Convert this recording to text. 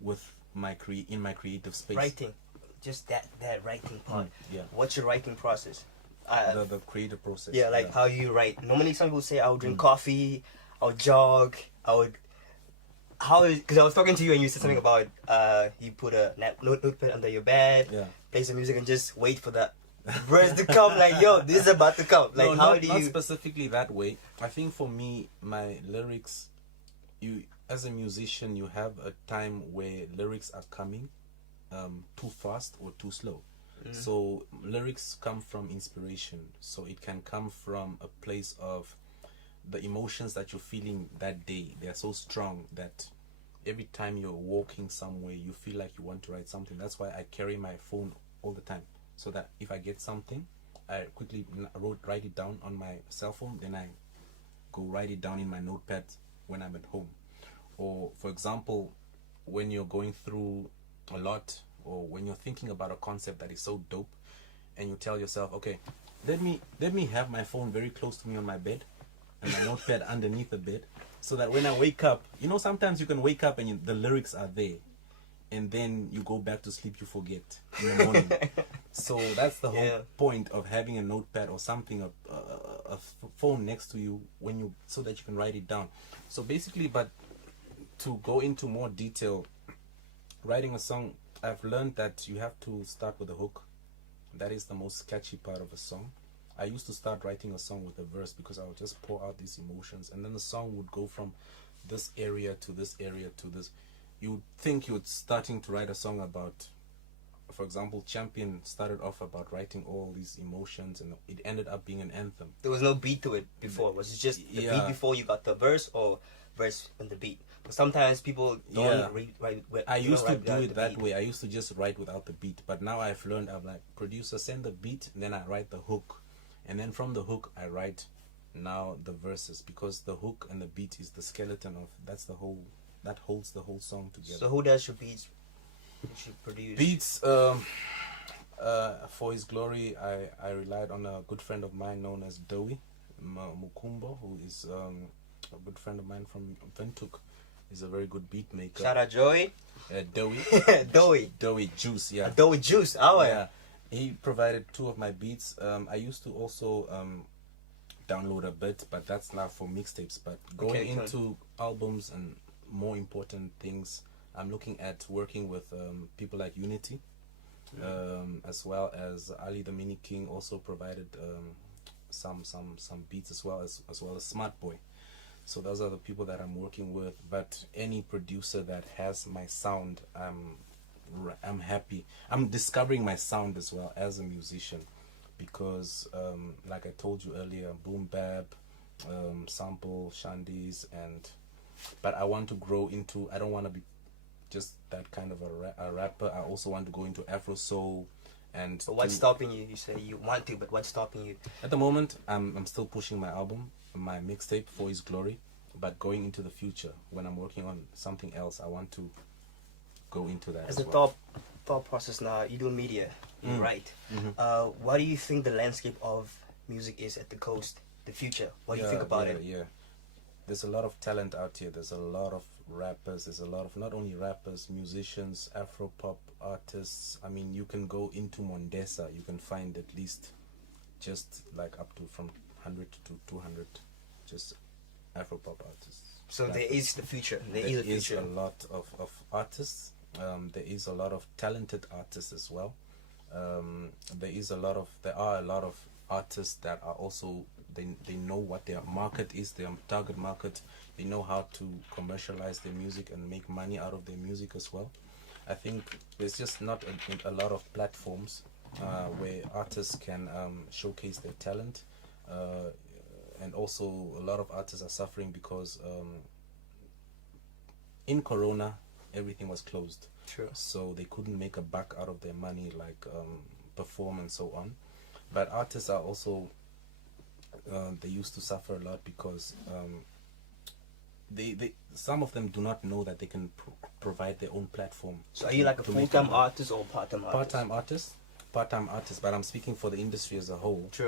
with in my creative space. Writing, just that writing part. Yeah. What's your writing process? The creative process. Yeah, like how you write. Normally, some people say I would drink coffee, I would jog, I would. Because I was talking to you and you said something about you put a notepad under your bed, play some music and just wait for the verse to come. Like, yo, this is about to come. Like, no, how not, do not you? specifically that way. I think for me, my lyrics, you as a musician, you have a time where lyrics are coming too fast or too slow. So lyrics come from inspiration. So it can come from a place of the emotions that you're feeling that day. They are so strong that every time you're walking somewhere, you feel like you want to write something. That's why I carry my phone all the time, so that if I get something, I quickly write it down on my cell phone, then I go write it down in my notepad when I'm at home. Or for example, when you're going through a lot, or when you're thinking about a concept that is so dope, and you tell yourself, okay, let me have my phone very close to me on my bed and my notepad underneath the bed, so that when I wake up, you know, sometimes you can wake up and the lyrics are there, and then you go back to sleep, you forget in the morning. So that's the whole point of having a notepad or something, a phone next to you so that you can write it down. So basically, but to go into more detail, writing a song, I've learned that you have to start with a hook. That is the most catchy part of a song. I used to start writing a song with a verse because I would just pour out these emotions, and then the song would go from this area to this area to this. You would think you're starting to write a song about, for example, Champion started off about writing all these emotions, and it ended up being an anthem. There was no beat to it before. Was it just the beat before you got the verse, or verse and the beat? But sometimes people don't write. I used to do it that way. I used to just write without the beat. But now I've learned, I'm like, producer, send the beat, and then I write the hook. And then from the hook, I write now the verses, because the hook and the beat is the skeleton of, that holds the whole song together. So who does your beats? Who should produce? Beats, for his glory, I relied on a good friend of mine known as Dowie Mukumbo, who is a good friend of mine from Windhoek. He's a very good beat maker. Shout out Joey. Dowie. Dowie Juice, yeah. Dowie Juice, yeah. He provided 2 of my beats. I used to also download a bit, but that's not for mixtapes. But going into albums and more important things, I'm looking at working with people like Unity, as well as Ali the Mini King also provided some beats, as well as Smart Boy. So those are the people that I'm working with. But any producer that has my sound, I'm happy. I'm discovering my sound as well as a musician, because like I told you earlier, boom bap, sample, shandies, but I want to grow into, I don't want to be just that kind of a rapper. I also want to go into Afro soul. And but what's stopping you? You say you want to, but what's stopping you? At the moment, I'm still pushing my album, my mixtape, For His Glory. But going into the future, when I'm working on something else, I want to go into that as well. The thought process now, you do media, you write. What do you think the landscape of music is at the coast, the future? What do you think about it? Yeah, there's a lot of talent out here. There's a lot of rappers. There's a lot of, not only rappers, musicians, Afro pop artists. I mean, you can go into Mondesa, you can find at least just like up to from 100 to 200 just Afro pop artists. So rappers. There is the future. There is a lot of artists. There is a lot of talented artists as well. There are a lot of artists that are also, they know what their market is, their target market. They know how to commercialize their music and make money out of their music as well. I think there's just not a lot of platforms where artists can showcase their talent, and also a lot of artists are suffering because in Corona everything was closed. True. So they couldn't make a buck out of their money, like perform and so on. But artists are also they used to suffer a lot because they some of them do not know that they can provide their own platform. So are you like a full-time artist or part-time artist? Part-time artist, but I'm speaking for the industry as a whole. True.